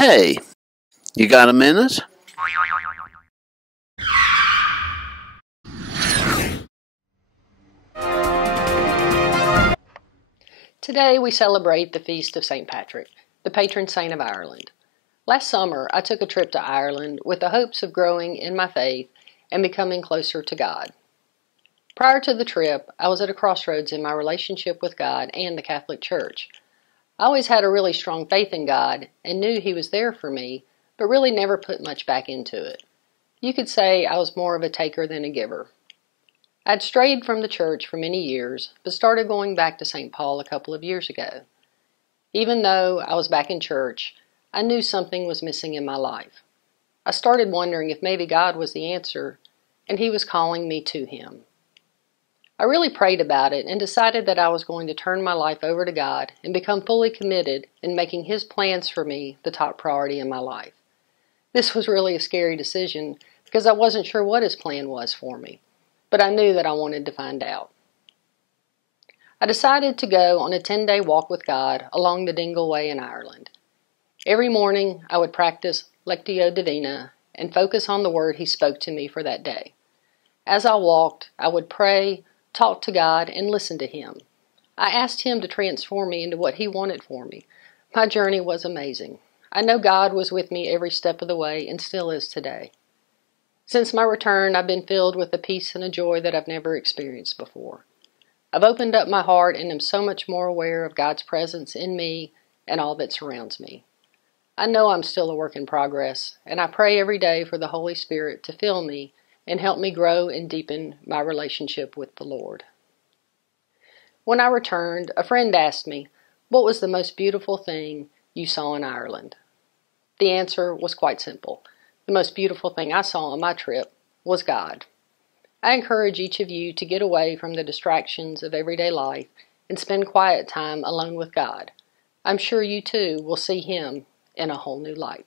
Hey, you got a minute? Today we celebrate the feast of St. Patrick, the patron saint of Ireland. Last summer I took a trip to Ireland with the hopes of growing in my faith and becoming closer to God. Prior to the trip, I was at a crossroads in my relationship with God and the Catholic Church. I always had a really strong faith in God and knew He was there for me, but really never put much back into it. You could say I was more of a taker than a giver. I'd strayed from the church for many years, but started going back to St. Paul a couple of years ago. Even though I was back in church, I knew something was missing in my life. I started wondering if maybe God was the answer, and He was calling me to Him. I really prayed about it and decided that I was going to turn my life over to God and become fully committed in making His plans for me the top priority in my life. This was really a scary decision because I wasn't sure what His plan was for me, but I knew that I wanted to find out. I decided to go on a 10-day walk with God along the Dingle Way in Ireland. Every morning I would practice Lectio Divina and focus on the word He spoke to me for that day. As I walked, I would pray, talk to God, and listen to Him. I asked Him to transform me into what He wanted for me. My journey was amazing. I know God was with me every step of the way and still is today. Since my return, I've been filled with a peace and a joy that I've never experienced before. I've opened up my heart and am so much more aware of God's presence in me and all that surrounds me. I know I'm still a work in progress, and I pray every day for the Holy Spirit to fill me and help me grow and deepen my relationship with the Lord. When I returned, a friend asked me, "What was the most beautiful thing you saw in Ireland?" The answer was quite simple. The most beautiful thing I saw on my trip was God. I encourage each of you to get away from the distractions of everyday life and spend quiet time alone with God. I'm sure you too will see Him in a whole new light.